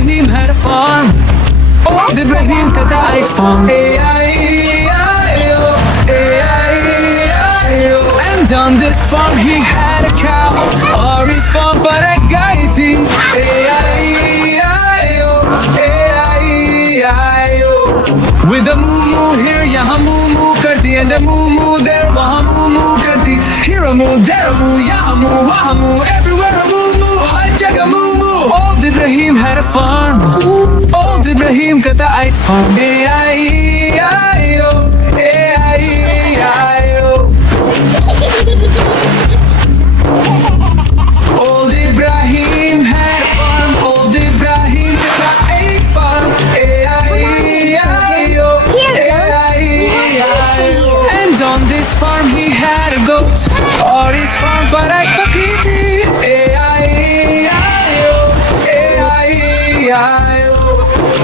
Ibrahim had a farm. Old Ibrahim ka tha ek farm. And on this farm he had a cow. Or his farm par ek gaay thi. With a moo here, yahan moo karti, and a moo there, wahan moo karti. Here a moo, there a moo, yahan moo, wahan moo, everywhere a moo, har jagah moo. Old Ibrahim had a farm. Old Ibrahim ka tha ek farm. Old Ibrahim had a farm. Old Ibrahim ka tha ek farm. And on this farm he had a goat. Or his farm par ek bakri thi.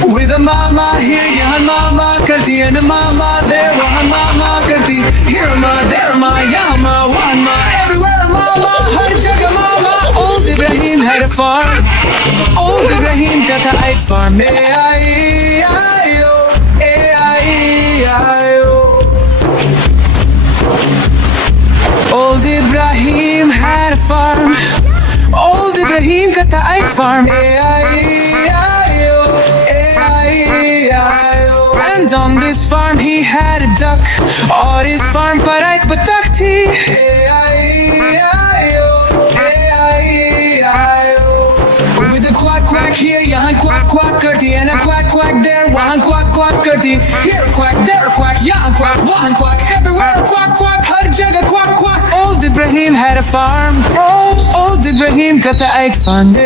With a mama here, yahan mama karti, and a mama there, wahan mama karti. Here a ma, there a ma, yahan ma, wahan ma, everywhere a mama, har jagah mama. Old Ibrahim had a farm. Old Ibrahim ka tha ek farm. Old Ibrahim had a farm. Old Ibrahim ka tha ek farm. And on this farm he had a duck. Or his farm par ek batak thi. With a quack quack here, yahan quack quack karti, and a quack quack there, wahan quack quack karti. Here a quack, there a quack, yahan quack, wahan quack, everywhere a quack quack, har jagah quack quack. Old Ibrahim had a farm. Old Ibrahim ka tha ek farm.